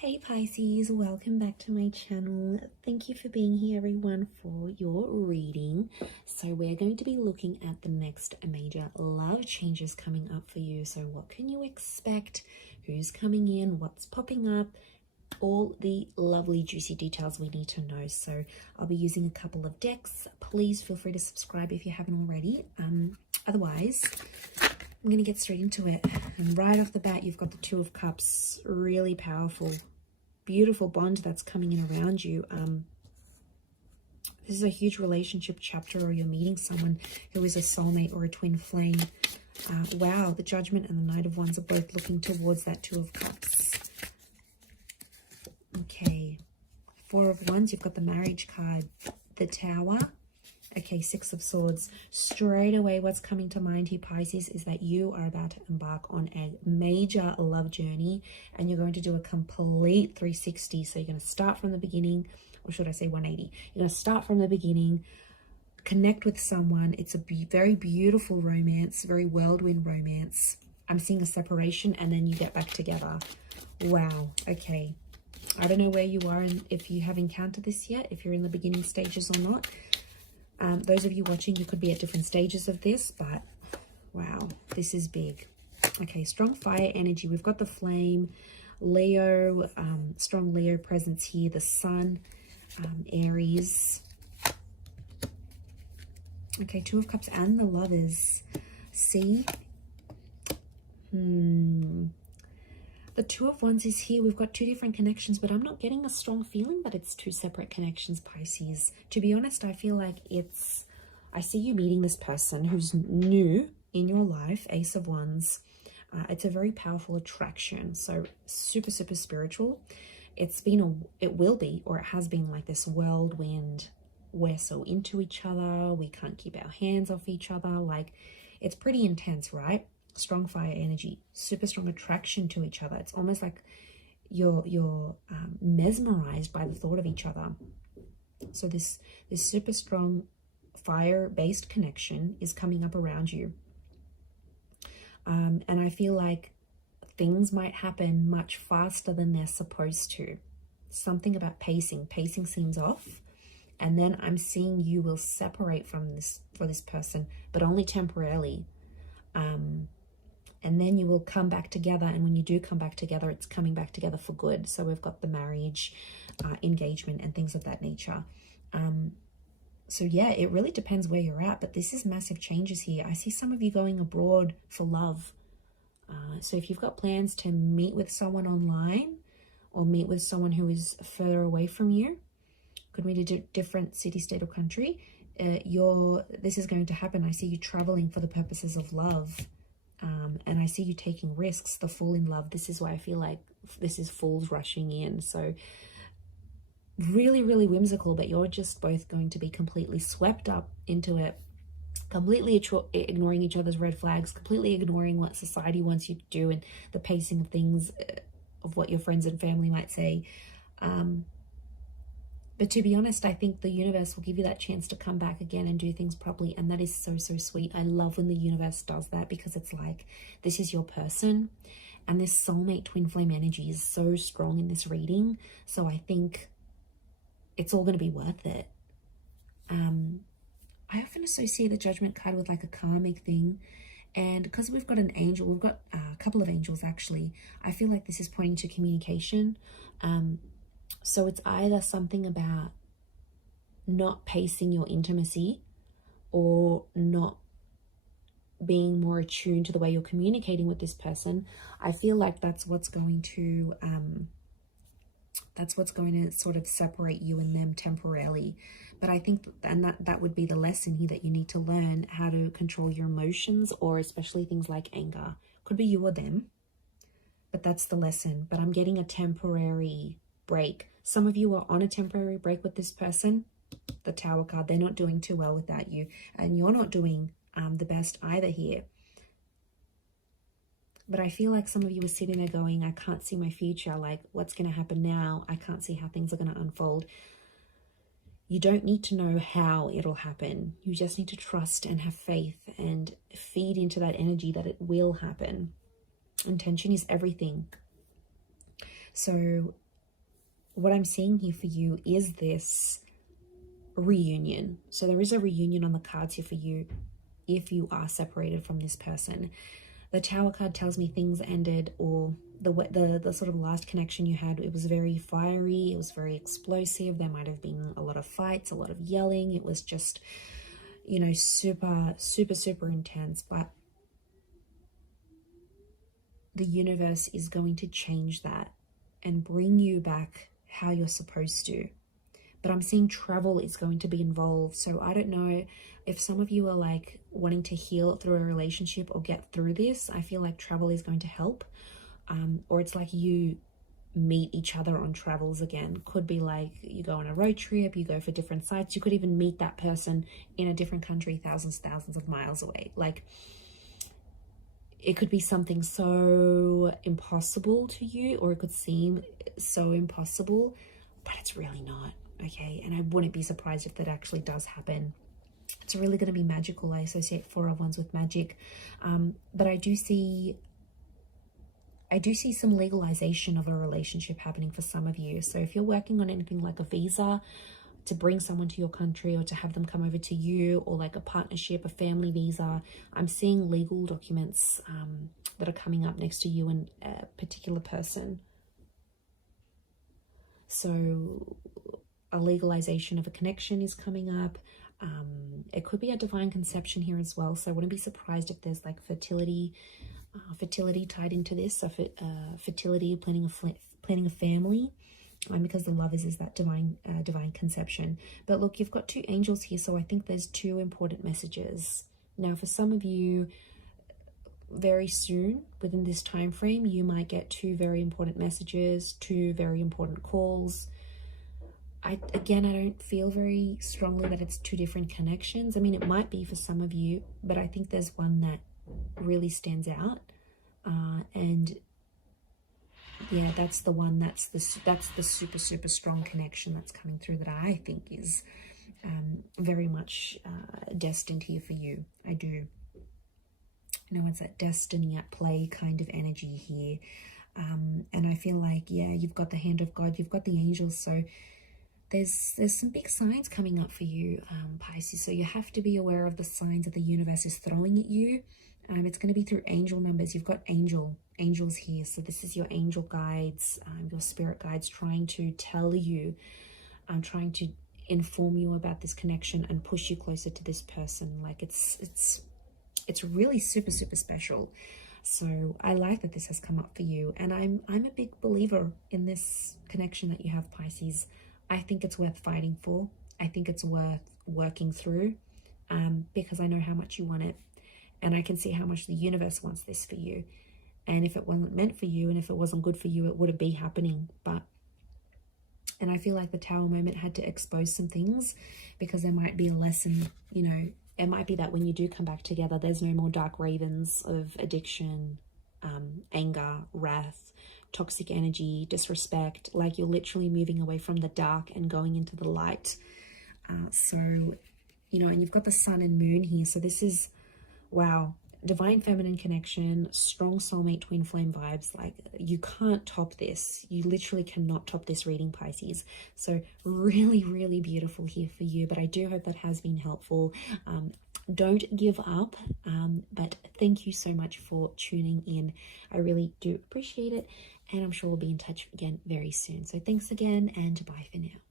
Hey Pisces, welcome back to my channel. Thank you for being here everyone for your reading. So we're going to be looking at the next major love changes coming up for you. So what can you expect? Who's coming in? What's popping up? All the lovely juicy details we need to know. So I'll be using a couple of decks. Please feel free to subscribe if you haven't already. Otherwise, I'm going to get straight into it. And right off the bat, you've got the Two of Cups. Really powerful, beautiful bond that's coming in around you. This is a huge relationship chapter, or you're meeting someone who is a soulmate or a twin flame. Wow, the Judgment and the Knight of Wands are both looking towards that Two of Cups. Okay, Four of Wands, you've got the marriage card, the Tower. Okay, Six of Swords. Straight away, what's coming to mind here, Pisces, is that you are about to embark on a major love journey, and you're going to do a complete 360. So you're going to start from the beginning, or should I say 180? You're going to start from the beginning, connect with someone. It's a very beautiful romance, very whirlwind romance. I'm seeing a separation, and then you get back together. Wow, okay. I don't know where you are and if you have encountered this yet, if you're in the beginning stages or not. Those of you watching, you could be at different stages of this, but wow, this is big. Okay, strong fire energy. We've got the flame, Leo, strong Leo presence here, the sun, Aries. Okay, Two of Cups and the Lovers. See? The Two of Wands is here. We've got two different connections, but I'm not getting a strong feeling that it's two separate connections, Pisces. To be honest, I feel like I see you meeting this person who's new in your life, Ace of Wands. It's a very powerful attraction, so super, super spiritual. It will be, or it has been like this whirlwind. We're so into each other. We can't keep our hands off each other. Like, it's pretty intense, right? Strong fire energy, super strong attraction to each other. It's almost like you're mesmerized by the thought of each other. So this super strong fire-based connection is coming up around you. And I feel like things might happen much faster than they're supposed to. Something about pacing seems off. And then I'm seeing you will separate from this person, but only temporarily. And then you will come back together, and when you do come back together, it's coming back together for good. So we've got the marriage, engagement, and things of that nature. So yeah, it really depends where you're at, but this is massive changes here. I see some of you going abroad for love. So if you've got plans to meet with someone online, or meet with someone who is further away from you, could be a different city, state, or country, this is going to happen. I see you traveling for the purposes of love. And I see you taking risks, the fall in love. This is why I feel like this is fools rushing in. So really, really whimsical, but you're just both going to be completely swept up into it, completely ignoring each other's red flags, completely ignoring what society wants you to do and the pacing of things, of what your friends and family might say. But to be honest, I think the universe will give you that chance to come back again and do things properly. And that is so, so sweet. I love when the universe does that, because it's like, this is your person. And this soulmate twin flame energy is so strong in this reading. So I think it's all going to be worth it. I often associate the Judgment card with like a karmic thing. And because we've got an angel, we've got a couple of angels actually. I feel like this is pointing to communication. So it's either something about not pacing your intimacy, or not being more attuned to the way you're communicating with this person. I feel like that's what's going to sort of separate you and them temporarily. But I think, and that would be the lesson here, that you need to learn how to control your emotions, or especially things like anger. Could be you or them, but that's the lesson. But I'm getting a temporary break. Some of you are on a temporary break with this person. The Tower card, they're not doing too well without you, and you're not doing the best either here. But I feel like some of you are sitting there going, I can't see my future. Like, what's going to happen now? I can't see how things are going to unfold. You don't need to know how it'll happen. You just need to trust and have faith and feed into that energy that it will happen. Intention is everything. So what I'm seeing here for you is this reunion. So there is a reunion on the cards here for you if you are separated from this person. The Tower card tells me things ended, or the sort of last connection you had, it was very fiery, it was very explosive. There might have been a lot of fights, a lot of yelling. It was just, you know, super intense. But the universe is going to change that and bring you back how you're supposed to. But I'm seeing travel is going to be involved. So I don't know if some of you are like wanting to heal through a relationship or get through this. I feel like travel is going to help. Or it's like you meet each other on travels again. Could be like you go on a road trip, you go for different sites. You could even meet that person in a different country, thousands of miles away. Like, it could be something so impossible to you, or it could seem so impossible, but it's really not. Okay, and I wouldn't be surprised if that actually does happen. It's really going to be magical. I associate 4 of Wands with magic, but I do see some legalization of a relationship happening for some of you. So if you're working on anything like a visa to bring someone to your country, or to have them come over to you, or like a partnership, a family visa, I'm seeing legal documents that are coming up next to you and a particular person. So a legalization of a connection is coming up. It could be a divine conception here as well. So I wouldn't be surprised if there's like fertility tied into this. So fertility, planning a family, because the Lovers is that divine conception. But look, you've got 2 angels here, so I think there's 2 important messages. Now, for some of you, very soon within this time frame, you might get 2 very important messages, 2 very important calls. I don't feel very strongly that it's 2 different connections. I mean, it might be for some of you, but I think there's one that really stands out, and yeah, that's the one, that's the super strong connection that's coming through, that I think is very much destined here for you. I do. You know, it's that destiny at play kind of energy here, and I feel like, yeah, you've got the hand of God, you've got the angels, so there's some big signs coming up for you, Pisces. So you have to be aware of the signs that the universe is throwing at you. It's going to be through angel numbers. You've got angels here. So this is your angel guides, your spirit guides trying to tell you, trying to inform you about this connection and push you closer to this person. Like, it's really super special. So I like that this has come up for you, and I'm a big believer in this connection that you have, Pisces. I think it's worth fighting for. I think it's worth working through, because I know how much you want it, and I can see how much the universe wants this for you. And if it wasn't meant for you, and if it wasn't good for you, it wouldn't be happening. And I feel like the Tower moment had to expose some things, because there might be a lesson, you know. It might be that when you do come back together, there's no more dark ravens of addiction, anger, wrath, toxic energy, disrespect. Like, you're literally moving away from the dark and going into the light. So, you know, and you've got the sun and moon here. So this is, wow, divine feminine connection, strong soulmate twin flame vibes. Like, you can't top this. You literally cannot top this reading, Pisces. So really beautiful here for you. But I do hope that has been helpful. Don't give up, but thank you so much for tuning in. I really do appreciate it, and I'm sure we'll be in touch again very soon. So thanks again, and bye for now.